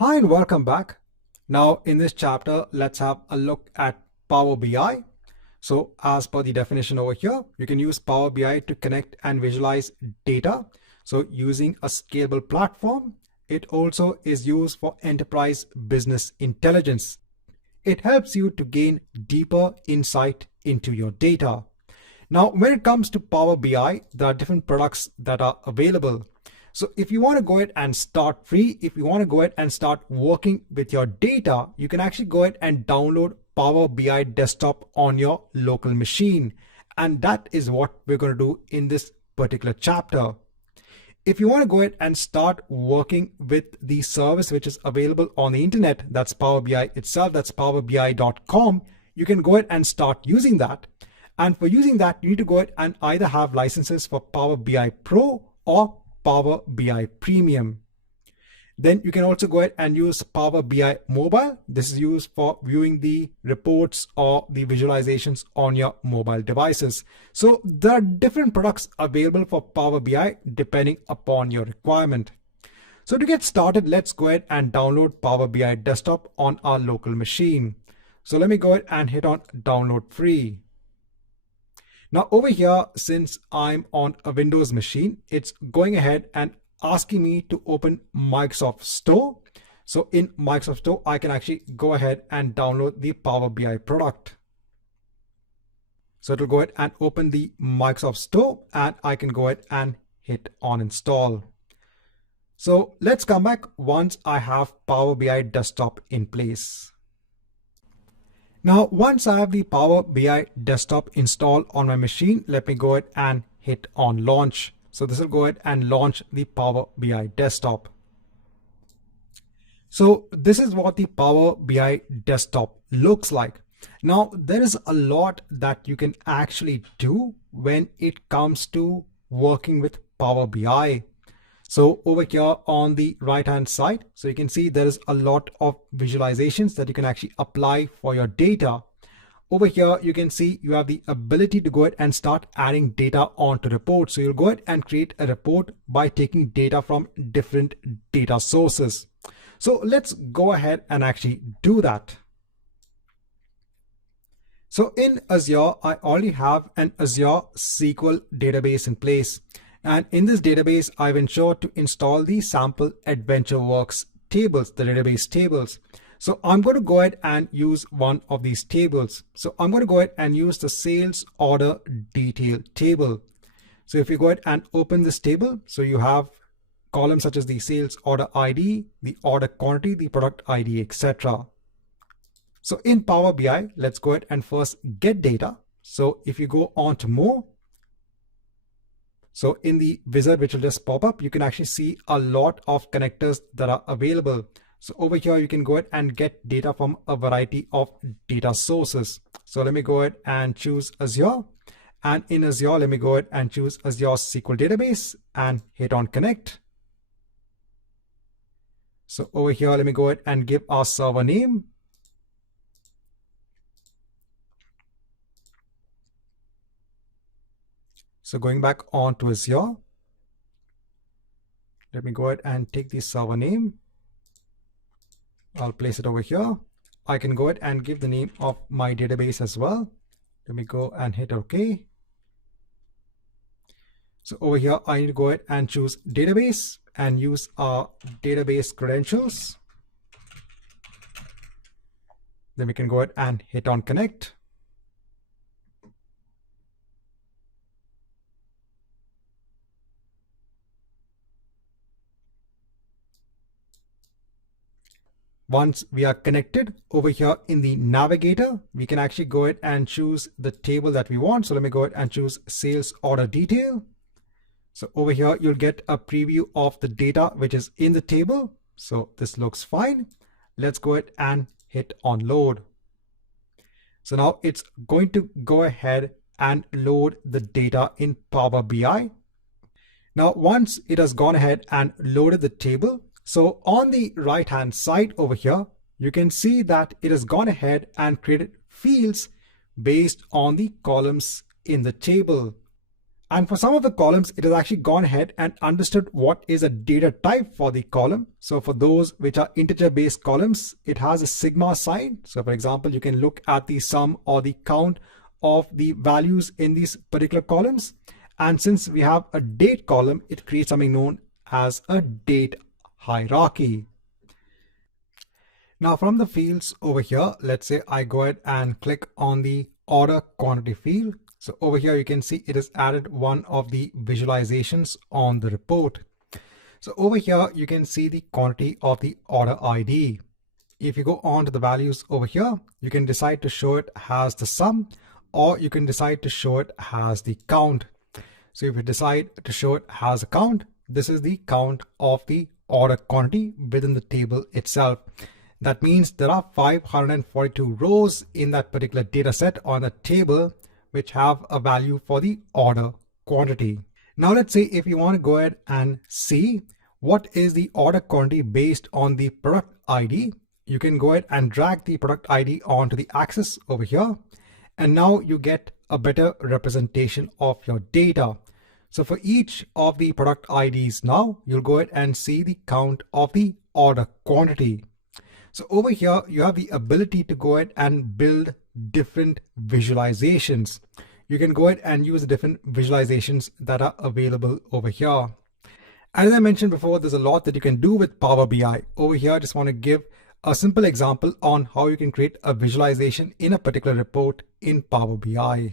Hi and welcome back. Now in this chapter, let's have a look at Power BI. So as per the definition over here, you can use Power BI to connect and visualize data. So using a scalable platform, it also is used for enterprise business intelligence. It helps you to gain deeper insight into your data. Now, when it comes to Power BI, there are different products that are available. So if you want to go ahead and start free, if you want to go ahead and start working with your data, you can actually go ahead and download Power BI Desktop on your local machine. And that is what we're going to do in this particular chapter. If you want to go ahead and start working with the service which is available on the internet, that's Power BI itself, that's powerbi.com, you can go ahead and start using that. And for using that, you need to go ahead and either have licenses for Power BI Pro or Power BI Premium. Then you can also go ahead and use Power BI Mobile. This is used for viewing the reports or the visualizations on your mobile devices. So there are different products available for Power BI depending upon your requirement. So to get started, let's go ahead and download Power BI Desktop on our local machine. So let me go ahead and hit on download free. Now over here, since I'm on a Windows machine, it's going ahead and asking me to open Microsoft Store. So in Microsoft Store, I can actually go ahead and download the Power BI product. So it'll go ahead and open the Microsoft Store and I can go ahead and hit on install. So let's come back once I have Power BI Desktop in place. Now, once I have the Power BI Desktop installed on my machine, let me go ahead and hit on launch. So this will go ahead and launch the Power BI Desktop. So this is what the Power BI Desktop looks like. Now, there is a lot that you can actually do when it comes to working with Power BI. So over here on the right hand side, so you can see there is a lot of visualizations that you can actually apply for your data. Over here, you can see you have the ability to go ahead and start adding data onto reports. So you'll go ahead and create a report by taking data from different data sources. So let's go ahead and actually do that. So in Azure, I already have an Azure SQL database in place. And in this database, I've ensured to install the sample AdventureWorks tables, the database tables. So I'm going to go ahead and use one of these tables. So I'm going to go ahead and use the sales order detail table. So if you go ahead and open this table, so you have columns such as the sales order ID, the order quantity, the product ID, etc. So in Power BI, let's go ahead and first get data. So if you go on to more, so in the wizard, which will just pop up, you can actually see a lot of connectors that are available. So over here, you can go ahead and get data from a variety of data sources. So let me go ahead and choose Azure. And in Azure, let me go ahead and choose Azure SQL Database and hit on connect. So over here, let me go ahead and give our server name. So going back on to Azure, let me go ahead and take the server name. I'll place it over here. I can go ahead and give the name of my database as well. Let me go and hit OK. So over here, I need to go ahead and choose database and use our database credentials. Then we can go ahead and hit on connect. Once we are connected, over here in the navigator, we can actually go ahead and choose the table that we want. So let me go ahead and choose sales order detail. So over here, you'll get a preview of the data which is in the table. So this looks fine. Let's go ahead and hit on load. So now it's going to go ahead and load the data in Power BI. Now, once it has gone ahead and loaded the table, so on the right hand side over here, you can see that it has gone ahead and created fields based on the columns in the table. And for some of the columns, it has actually gone ahead and understood what is a data type for the column. So for those which are integer based columns, it has a sigma sign. So for example, you can look at the sum or the count of the values in these particular columns. And since we have a date column, it creates something known as a date hierarchy. Now from the fields over here, let's say I go ahead and click on the order quantity field. So over here, you can see it has added one of the visualizations on the report. So over here, you can see the quantity of the order ID. If you go on to the values over here, you can decide to show it as the sum, or you can decide to show it as the count. So if you decide to show it as a count, this is the count of the order quantity within the table itself. That means there are 542 rows in that particular data set on the table which have a value for the order quantity. Now let's say if you want to go ahead and see what is the order quantity based on the product ID, you can go ahead and drag the product ID onto the axis over here. And now you get a better representation of your data. So for each of the product IDs now, you'll go ahead and see the count of the order quantity. So over here, you have the ability to go ahead and build different visualizations. You can go ahead and use different visualizations that are available over here. As I mentioned before, there's a lot that you can do with Power BI. Over here, I just want to give a simple example on how you can create a visualization in a particular report in Power BI.